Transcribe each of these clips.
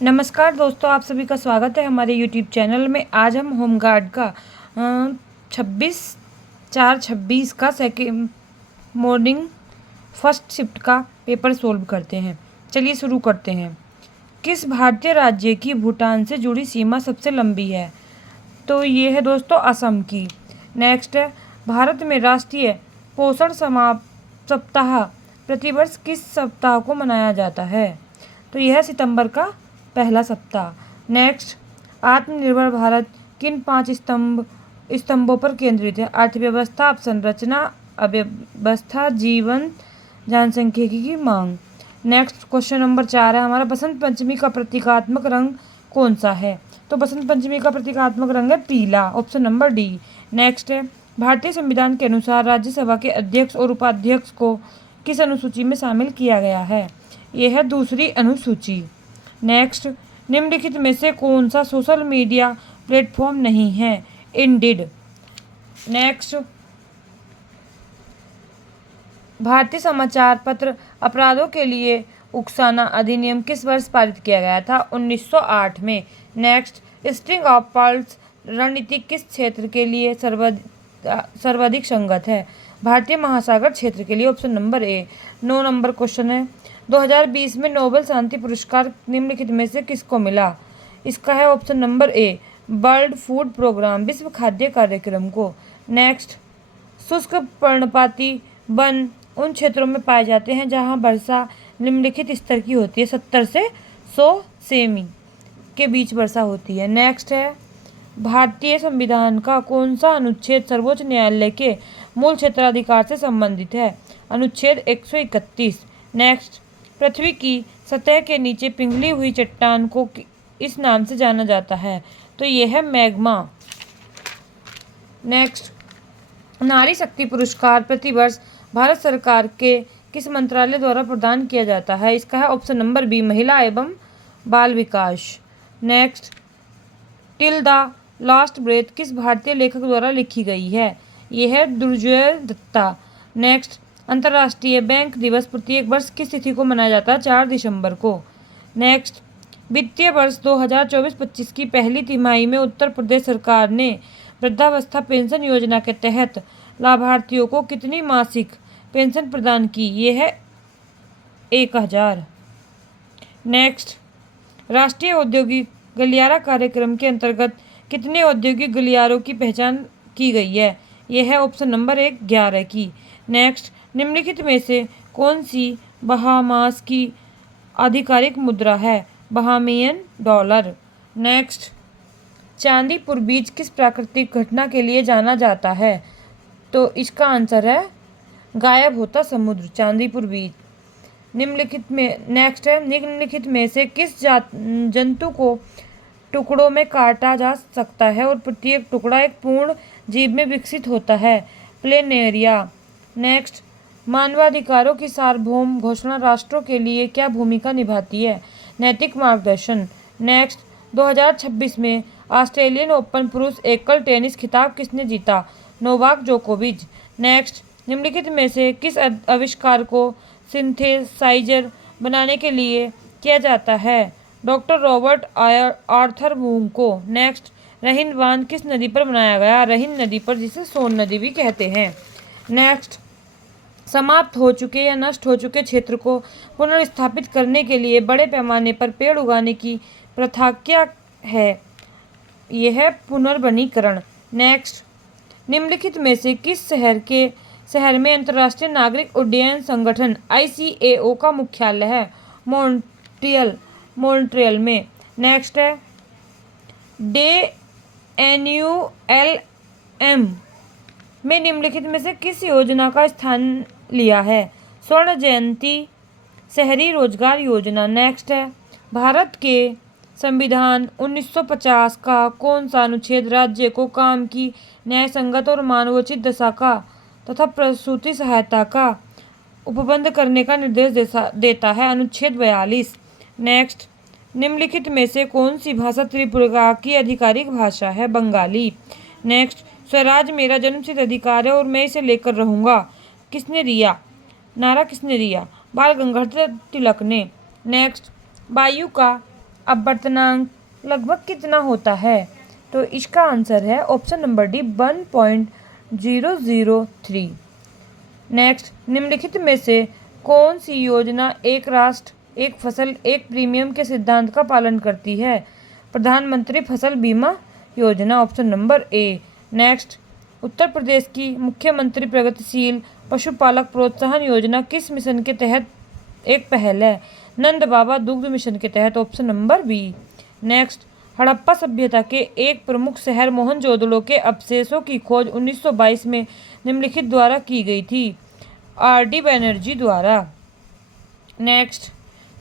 नमस्कार दोस्तों, आप सभी का स्वागत है हमारे यूट्यूब चैनल में। आज हम होमगार्ड का 26/4/26 का सेकेंड मॉर्निंग फर्स्ट शिफ्ट का पेपर सोल्व करते हैं। चलिए शुरू करते हैं। किस भारतीय राज्य की भूटान से जुड़ी सीमा सबसे लंबी है? तो ये है दोस्तों असम की। नेक्स्ट है, भारत में राष्ट्रीय पोषण सप्ताह प्रतिवर्ष किस सप्ताह को मनाया जाता है? तो यह है सितंबर का पहला सप्ताह। नेक्स्ट, आत्मनिर्भर भारत किन 5 स्तंभों पर केंद्रित है? अर्थव्यवस्था, अवसंरचना, अव्यवस्था, जीवन, जनसांख्यिकी की मांग। नेक्स्ट क्वेश्चन नंबर 4 है हमारा, बसंत पंचमी का प्रतीकात्मक रंग कौन सा है? तो बसंत पंचमी का प्रतीकात्मक रंग है पीला, ऑप्शन नंबर डी। नेक्स्ट है, भारतीय संविधान के अनुसार राज्यसभा के अध्यक्ष और उपाध्यक्ष को किस अनुसूची में शामिल किया गया है? यह है दूसरी अनुसूची। नेक्स्ट, निम्नलिखित में से कौन सा सोशल मीडिया प्लेटफॉर्म नहीं है? इंडीड। नेक्स्ट, भारतीय समाचार पत्र अपराधों के लिए उकसाना अधिनियम किस वर्ष पारित किया गया था? 1908 में। नेक्स्ट, स्ट्रिंग ऑफ पर्ल्स रणनीति किस क्षेत्र के लिए सर्वाधिक संगत है? भारतीय महासागर क्षेत्र के लिए, ऑप्शन नंबर ए। 9 नंबर क्वेश्चन है, 2020 में नोबेल शांति पुरस्कार निम्नलिखित में से किसको मिला? इसका है option number A, world food programme, विश्व खाद्य कार्यक्रम को। नेक्स्ट, शुष्क पर्णपाती वन उन क्षेत्रों में पाए जाते हैं जहां वर्षा निम्नलिखित स्तर की होती है, 70 से 100 सेमी के बीच वर्षा होती है। नेक्स्ट है, भारतीय संविधान का कौन सा अनुच्छेद सर्वोच्च न्यायालय के मूल क्षेत्राधिकार से संबंधित है? अनुच्छेद 131। नेक्स्ट, पृथ्वी की सतह के नीचे पिघली हुई चट्टान को इस नाम से जाना जाता है? तो यह है मैग्मा। नेक्स्ट, नारी शक्ति पुरस्कार प्रतिवर्ष भारत सरकार के किस मंत्रालय द्वारा प्रदान किया जाता है? इसका है ऑप्शन नंबर बी, महिला एवं बाल विकास। Next, till the last breath किस भारतीय लेखक द्वारा लिखी गई है? यह है दुर्जय दत्ता। नेक्स्ट, अंतर्राष्ट्रीय बैंक दिवस प्रत्येक वर्ष किस तिथि को मनाया जाता है? 4 दिसंबर को। नेक्स्ट, वित्तीय वर्ष 2024-25 की पहली तिमाही में उत्तर प्रदेश सरकार ने वृद्धावस्था पेंशन योजना के तहत लाभार्थियों को कितनी मासिक पेंशन प्रदान की? यह है 1000। नेक्स्ट, राष्ट्रीय औद्योगिक गलियारा कार्यक्रम के अंतर्गत कितने औद्योगिक गलियारों की पहचान की गई है? यह है ऑप्शन नंबर 11 की। नेक्स्ट, निम्नलिखित में से कौन सी बहामास की आधिकारिक मुद्रा है? Bahamian dollar. नेक्स्ट, चांदीपुर बीच किस प्राकृतिक घटना के लिए जाना जाता है? तो इसका आंसर है गायब होता समुद्र, चांदीपुर बीच। निम्नलिखित में नेक्स्ट है, निम्नलिखित में से किस जंतु को टुकड़ों में काटा जा सकता है और प्रत्येक टुकड़ा एक पूर्ण जीव में विकसित होता है? प्लेनेरिया। नेक्स्ट, मानवाधिकारों की सार्वभौम घोषणा राष्ट्रों के लिए क्या भूमिका निभाती है? नैतिक मार्गदर्शन। नेक्स्ट, 2026 में ऑस्ट्रेलियन ओपन पुरुष एकल टेनिस खिताब किसने जीता? नोवाक जोकोविच। नेक्स्ट, निम्नलिखित में से किस आविष्कार को सिंथेसाइजर बनाने के लिए किया जाता है? डॉक्टर रॉबर्ट आर्थर मूंग को। नेक्स्ट, रहीन बांध किस नदी पर बनाया गया? रहीन नदी पर, जिसे सोन नदी भी कहते हैं। नेक्स्ट, समाप्त हो चुके या नष्ट हो चुके क्षेत्र को पुनर्स्थापित करने के लिए बड़े पैमाने पर पेड़ उगाने की प्रथा क्या है? यह है पुनर्वनीकरण। नेक्स्ट, निम्नलिखित में से किस शहर में अंतर्राष्ट्रीय नागरिक उड्डयन संगठन ICAO का मुख्यालय है? मॉन्ट्रियल में। नेक्स्ट है, DNULM में निम्नलिखित में से किस योजना का स्थान लिया है? स्वर्ण जयंती शहरी रोजगार योजना। नेक्स्ट है, भारत के संविधान 1950 का कौन सा अनुच्छेद राज्य को काम की न्यायसंगत और मानवोचित दशा का तथा प्रसूति सहायता का उपबंध करने का निर्देश देता है? अनुच्छेद 42। नेक्स्ट, निम्नलिखित में से कौन सी भाषा त्रिपुरा की आधिकारिक भाषा है? बंगाली। नेक्स्ट, स्वराज मेरा जन्मसिद्ध अधिकार है और मैं इसे लेकर रहूँगा, किसने दिया? नारा किसने दिया? बाल गंगाधर तिलक ने। नेक्स्ट, वायु का अपवर्तनांक लगभग कितना होता है? तो इसका आंसर है ऑप्शन नंबर डी 1.003। नेक्स्ट, निम्नलिखित में से कौन सी योजना एक राष्ट्र एक फसल एक प्रीमियम के सिद्धांत का पालन करती है? प्रधानमंत्री फसल बीमा योजना, ऑप्शन नंबर ए। नेक्स्ट, उत्तर प्रदेश की मुख्यमंत्री प्रगतिशील पशुपालक प्रोत्साहन योजना किस मिशन के तहत एक पहल है? नंद बाबा दुग्ध मिशन के तहत, option number B. Next, Harappa सभ्यता के एक प्रमुख शहर मोहनजोदड़ो के अवशेषों की खोज 1922 में निम्नलिखित द्वारा की गई थी? आर.डी. बैनर्जी द्वारा। नेक्स्ट,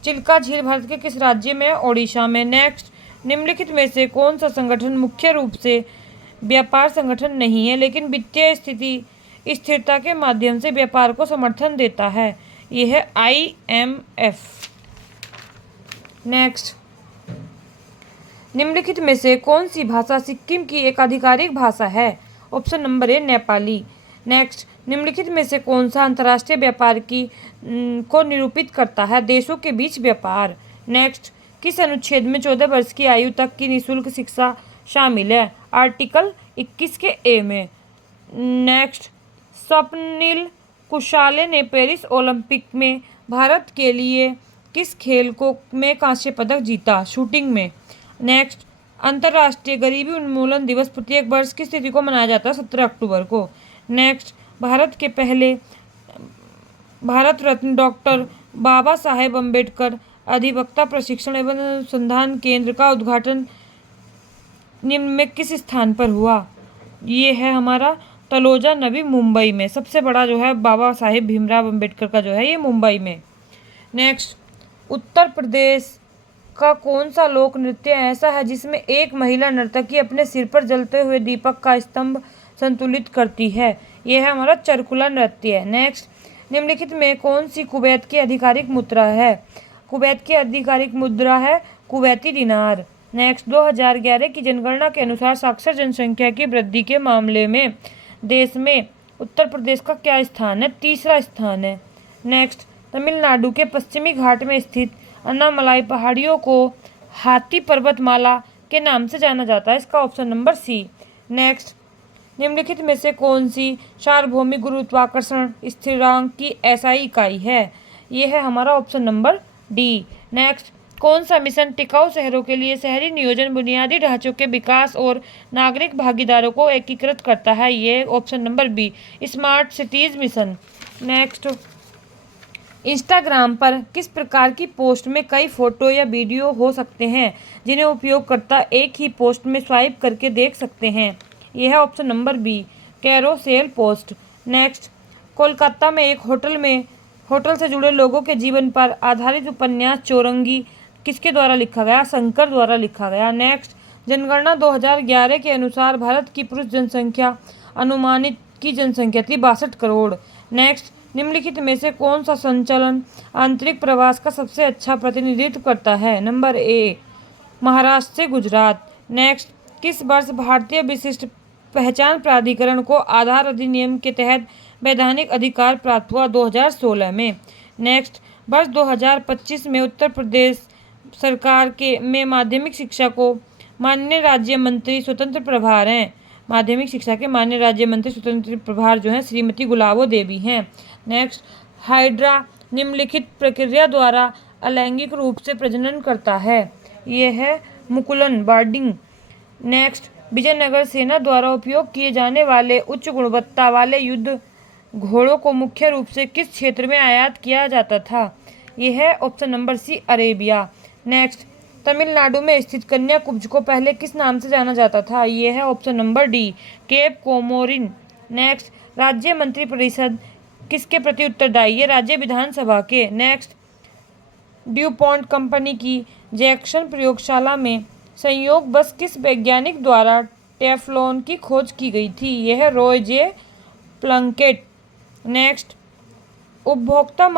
चिल्का झील भारत के किस राज्य में? ओडिशा में। नेक्स्ट, निम्नलिखित में से कौन सा संगठन मुख्य रूप से व्यापार संगठन नहीं है लेकिन वित्तीय स्थिरता के माध्यम से व्यापार को समर्थन देता है? यह है IMF। नेक्स्ट, निम्नलिखित में से कौन सी भाषा सिक्किम की एक आधिकारिक भाषा है? ऑप्शन नंबर ए नेपाली। नेक्स्ट, निम्नलिखित में से कौन सा अंतर्राष्ट्रीय व्यापार को निरूपित करता है? देशों के बीच व्यापार। नेक्स्ट, किस अनुच्छेद में 14 वर्ष की आयु तक की निःशुल्क शिक्षा शामिल है? आर्टिकल 21 के ए में। नेक्स्ट, स्वप्निल कुशाले ने पेरिस ओलंपिक में भारत के लिए किस खेल में कांस्य पदक जीता? शूटिंग में। नेक्स्ट, अंतर्राष्ट्रीय गरीबी उन्मूलन दिवस प्रत्येक वर्ष किस तिथि को मनाया जाता है? 17 अक्टूबर को। नेक्स्ट, भारत के पहले भारत रत्न डॉक्टर बाबा साहेब अम्बेडकर अधिवक्ता प्रशिक्षण एवं अनुसंधान केंद्र का उद्घाटन निम्न में किस स्थान पर हुआ? ये है हमारा तलोजा, नवी मुंबई में। सबसे बड़ा जो है बाबा साहेब भीमराव अम्बेडकर का जो है ये मुंबई में। नेक्स्ट, उत्तर प्रदेश का कौन सा लोक नृत्य ऐसा है जिसमें एक महिला नर्तकी अपने सिर पर जलते हुए दीपक का स्तंभ संतुलित करती है? यह है हमारा चरकुला नृत्य। नेक्स्ट, निम्नलिखित में कौन सी कुवैत की आधिकारिक मुद्रा है? कुवैत की आधिकारिक मुद्रा है कुवैती दिनार। नेक्स्ट, 2011 की जनगणना के अनुसार साक्षर जनसंख्या की वृद्धि के मामले में देश में उत्तर प्रदेश का क्या स्थान है? तीसरा स्थान है। नेक्स्ट, तमिलनाडु के पश्चिमी घाट में स्थित अन्नामलाई पहाड़ियों को हाथी पर्वतमाला के नाम से जाना जाता है? इसका ऑप्शन नंबर सी। नेक्स्ट, निम्नलिखित में से कौन सी सार्वभौमिक गुरुत्वाकर्षण स्थिरांक की SI इकाई है? यह है हमारा ऑप्शन नंबर डी। नेक्स्ट, कौन सा मिशन टिकाऊ शहरों के लिए शहरी नियोजन, बुनियादी ढांचों के विकास और नागरिक भागीदारों को एकीकृत करता है? ये option number B, smart cities mission. Next, Instagram पर किस प्रकार की पोस्ट में कई फोटो या वीडियो हो सकते हैं जिन्हें उपयोगकर्ता एक ही पोस्ट में स्वाइप करके देख सकते हैं? यह है option number B, carousel post. Next, Kolkata में एक होटल से जुड़े लोगों के जीवन पर आधारित उपन्यास चौरंगी किसके द्वारा लिखा गया? शंकर द्वारा लिखा गया। नेक्स्ट, जनगणना 2011 के अनुसार भारत की पुरुष जनसंख्या अनुमानित की जनसंख्या थी 62 करोड़। नेक्स्ट, निम्नलिखित में से कौन सा संचलन आंतरिक प्रवास का सबसे अच्छा प्रतिनिधित्व करता है? नंबर ए, महाराष्ट्र से गुजरात। नेक्स्ट, किस वर्ष भारतीय विशिष्ट पहचान प्राधिकरण को आधार अधिनियम के तहत वैधानिक अधिकार प्राप्त हुआ? 2016 में। नेक्स्ट, वर्ष 2025 में उत्तर प्रदेश सरकार में माध्यमिक शिक्षा को माननीय राज्य मंत्री स्वतंत्र प्रभार हैं। माध्यमिक शिक्षा के माननीय राज्य मंत्री स्वतंत्र प्रभार जो हैं श्रीमती गुलाबो देवी हैं। नेक्स्ट, हाइड्रा निम्नलिखित प्रक्रिया द्वारा अलैंगिक रूप से प्रजनन करता है? यह है मुकुलन बार्डिंग। नेक्स्ट, विजयनगर सेना द्वारा उपयोग किए जाने वाले उच्च गुणवत्ता वाले युद्ध घोड़ों को मुख्य रूप से किस क्षेत्र में आयात किया जाता था? यह है option number C, Arabia. Next, Tamil Nadu में स्थित कन्याकुब्ज को पहले किस नाम से जाना जाता था? यह है option number D, Cape Comorin. Next, राज्य मंत्री परिषद किसके प्रति उत्तरदायी? ये राज्य विधानसभा के। नेक्स्ट, ड्यूपॉन्ट कंपनी की जैक्सन प्रयोगशाला में संयोगवश किस वैज्ञानिक द्वारा टेफ्लॉन की खोज की गई थी? यह है रॉय जे प्लंकेट। नेक्स्ट, उपभोक्ता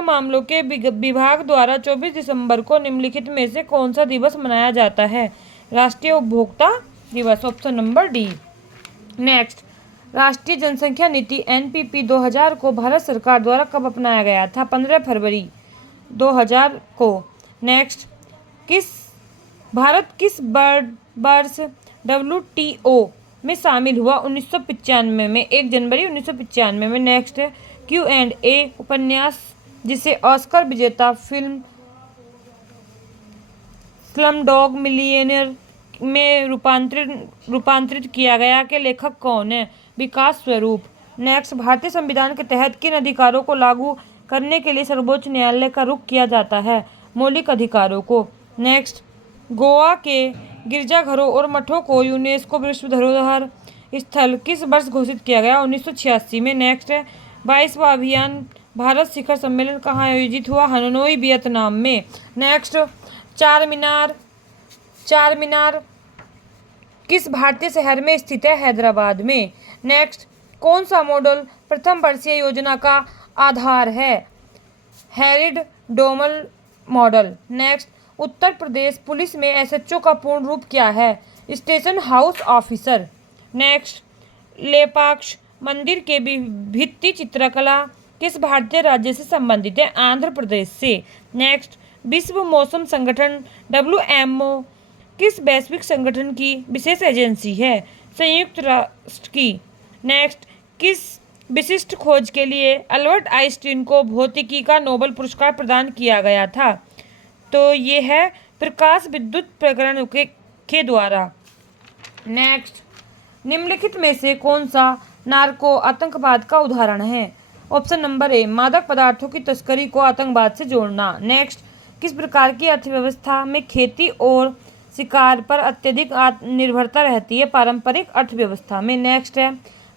मामलों के विभाग द्वारा 24 दिसंबर को निम्नलिखित में से कौन सा दिवस मनाया जाता है? राष्ट्रीय उपभोक्ता दिवस, ऑप्शन नंबर डी। नेक्स्ट, राष्ट्रीय जनसंख्या नीति NPP 2000 को भारत सरकार द्वारा कब अपनाया गया था? 15 फरवरी 2000 को। नेक्स्ट, भारत किस वर्ष WTO में शामिल हुआ? 1995 में, 1 जनवरी 1995 में। नेक्स्ट है Q&A उपन्यास जिसे ऑस्कर विजेता फिल्म स्लमडॉग मिलियनेयर में रूपांतरित किया गया के लेखक कौन है? विकास स्वरूप। नेक्स्ट, भारतीय संविधान के तहत किन अधिकारों को लागू करने के लिए सर्वोच्च न्यायालय का रुख किया जाता है? मौलिक अधिकारों को। नेक्स्ट, गोवा के गिरजाघरों और मठों को यूनेस्को विश्व धरोहर स्थल किस वर्ष घोषित किया गया? 1986 में। नेक्स्ट है 22वां अभियान भारत शिखर सम्मेलन कहाँ आयोजित हुआ? हनोई, वियतनाम में। नेक्स्ट, चार मीनार किस भारतीय शहर में स्थित है? हैदराबाद में। नेक्स्ट, कौन सा मॉडल प्रथम वर्षीय योजना का आधार है? हैरिड डोमल मॉडल। नेक्स्ट, उत्तर प्रदेश पुलिस में SHO का पूर्ण रूप क्या है? Station house officer. नेक्स्ट, लेपाक्ष मंदिर के भित्ति चित्रकला किस भारतीय राज्य से संबंधित है? आंध्र प्रदेश से। नेक्स्ट, विश्व मौसम संगठन WMO किस वैश्विक संगठन की विशेष एजेंसी है? संयुक्त राष्ट्र की। नेक्स्ट, किस विशिष्ट खोज के लिए अल्बर्ट आइंस्टीन को भौतिकी का नोबेल पुरस्कार प्रदान किया गया था? तो ये है प्रकाश विद्युत प्रकरण के द्वारा। नेक्स्ट, निम्नलिखित में से कौन सा नार्को आतंकवाद का उदाहरण है? ऑप्शन नंबर ए, मादक पदार्थों की तस्करी को आतंकवाद से जोड़ना। नेक्स्ट, किस प्रकार की अर्थव्यवस्था में खेती और शिकार पर अत्यधिक निर्भरता रहती है? पारंपरिक अर्थव्यवस्था में। नेक्स्ट है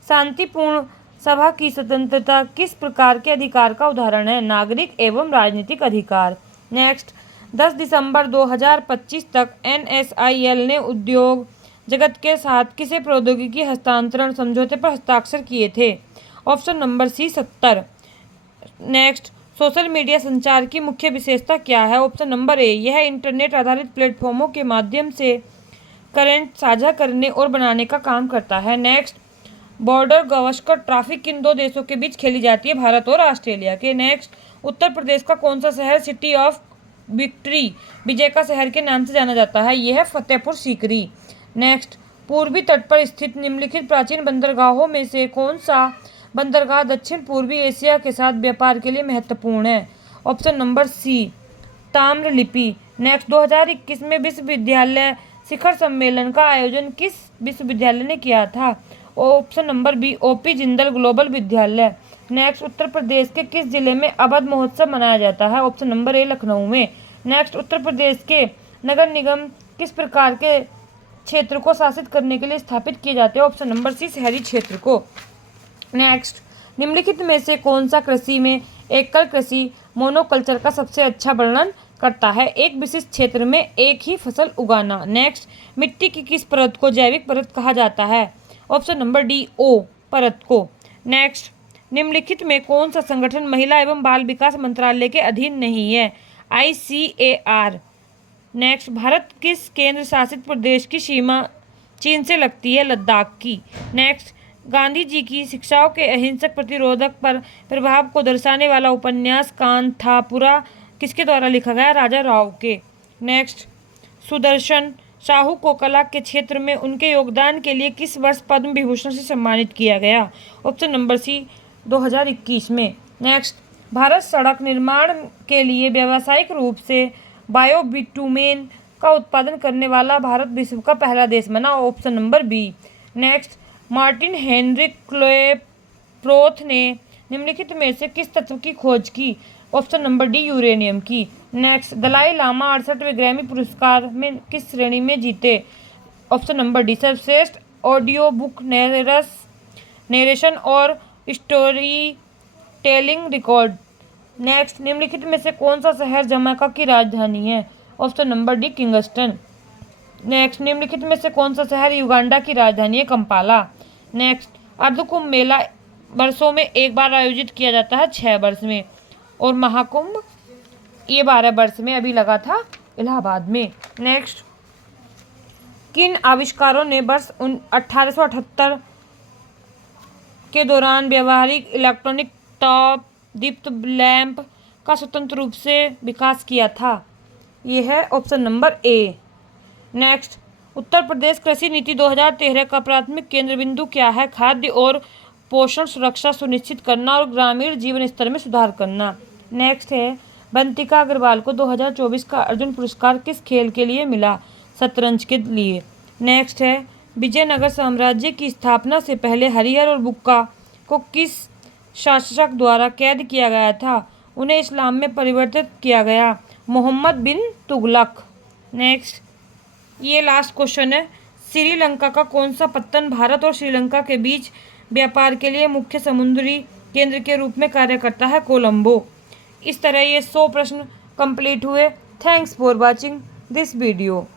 शांतिपूर्ण सभा की स्वतंत्रता किस प्रकार के अधिकार का उदाहरण है? नागरिक एवं राजनीतिक अधिकार। नेक्स्ट, 10 दिसंबर 2025 तक NSIL ने उद्योग जगत के साथ किसे प्रौद्योगिकी हस्तांतरण समझौते पर हस्ताक्षर किए थे? Option number C, 70। Next, social media संचार की मुख्य विशेषता क्या है? ऑप्शन नंबर ए, यह इंटरनेट आधारित प्लेटफॉर्मों के माध्यम से करंट साझा करने और बनाने का काम करता है। नेक्स्ट, बॉर्डर गवास्कर ट्रॉफी किन दो देशों के बीच खेली जाती है? भारत और ऑस्ट्रेलिया के। नेक्स्ट, उत्तर प्रदेश का कौन सा शहर सिटी ऑफ विक्ट्री, विजय का शहर के नाम से जाना जाता है? यह है फतेहपुर सीकरी। नेक्स्ट, पूर्वी तट पर स्थित निम्नलिखित प्राचीन बंदरगाहों में से कौन सा बंदरगाह दक्षिण पूर्वी एशिया के साथ व्यापार के लिए महत्वपूर्ण है? Option number C, Tamralipti. Next, 2021 में विश्वविद्यालय शिखर सम्मेलन का आयोजन किस विश्वविद्यालय ने किया था? Option number B, OP Jindal global विद्यालय। नेक्स्ट, उत्तर प्रदेश के किस जिले में अवध महोत्सव मनाया जाता है? ऑप्शन नंबर ए, लखनऊ में। नेक्स्ट, उत्तर प्रदेश के नगर निगम किस प्रकार के क्षेत्र को शासित करने के लिए स्थापित किए जाते हैं? ऑप्शन नंबर सी, शहरी क्षेत्र को। नेक्स्ट, निम्नलिखित में से कौन सा कृषि में एकल कृषि मोनोकल्चर का सबसे अच्छा वर्णन करता है? एक विशिष्ट क्षेत्र में एक ही फसल उगाना। नेक्स्ट, मिट्टी की किस परत को जैविक परत कहा जाता है? ऑप्शन नंबर डी, O परत को। नेक्स्ट, निम्नलिखित में कौन सा संगठन महिला एवं बाल विकास मंत्रालय के अधीन नहीं है? ICAR। नेक्स्ट, भारत किस केंद्र शासित प्रदेश की सीमा चीन से लगती है? लद्दाख की। नेक्स्ट, गांधी जी की शिक्षाओं के अहिंसक प्रतिरोधक पर प्रभाव को दर्शाने वाला उपन्यास कांथापुरा किसके द्वारा लिखा गया? राजा राव के। नेक्स्ट, सुदर्शन साहू को कला के क्षेत्र में उनके योगदान के लिए किस वर्ष पद्म विभूषण से सम्मानित किया गया? ऑप्शन नंबर सी, 2021 में। नेक्स्ट, भारत सड़क निर्माण के लिए व्यावसायिक रूप से बायोबिटुमेन का उत्पादन करने वाला भारत विश्व का पहला देश बना। Option number B. Next, Martin Heinrich Klaproth ने निम्नलिखित में से किस तत्व की खोज की? ऑप्शन नंबर डी, यूरेनियम की। नेक्स्ट, दलाई लामा 68वें ग्रैमी पुरस्कार में किस श्रेणी में जीते? ऑप्शन नंबर डी, सर्वश्रेष्ठ ऑडियो बुक नरेशन और स्टोरी टेलिंग रिकॉर्ड। नेक्स्ट, निम्नलिखित में से कौन सा शहर जमैका की राजधानी है? Option number D, Kingston. Next, निम्नलिखित में से कौन सा शहर युगांडा की राजधानी है? कंपाला। नेक्स्ट, अर्धकुंभ मेला वर्षों में एक बार आयोजित किया जाता है, 6 वर्ष में, और महाकुंभ ये 12 वर्ष में अभी लगा था इलाहाबाद में। नेक्स्ट, किन आविष्कारों ने वर्ष 1878 के दौरान व्यावहारिक इलेक्ट्रॉनिक टॉप दीप्त लैंप का स्वतंत्र रूप से विकास किया था? ये है ऑप्शन नंबर ए। नेक्स्ट, उत्तर प्रदेश कृषि नीति 2013 का प्राथमिक केंद्र बिंदु क्या है? खाद्य और पोषण सुरक्षा सुनिश्चित करना और ग्रामीण जीवन स्तर में सुधार करना। नेक्स्ट है, बंतिका अग्रवाल को 2024 का अर्जुन पुरस्कार किस खेल के लिए मिला? शतरंज के लिए। नेक्स्ट है, विजयनगर साम्राज्य की स्थापना से पहले हरिहर और बुक्का को किस शासक द्वारा कैद किया गया था? उन्हें इस्लाम में परिवर्तित किया गया, मोहम्मद बिन तुगलक। नेक्स्ट, ये लास्ट क्वेश्चन है, श्रीलंका का कौन सा पत्तन भारत और श्रीलंका के बीच व्यापार के लिए मुख्य समुद्री केंद्र के रूप में कार्य करता है? कोलंबो। इस तरह ये 100 प्रश्न कंप्लीट हुए। Thanks for watching this video.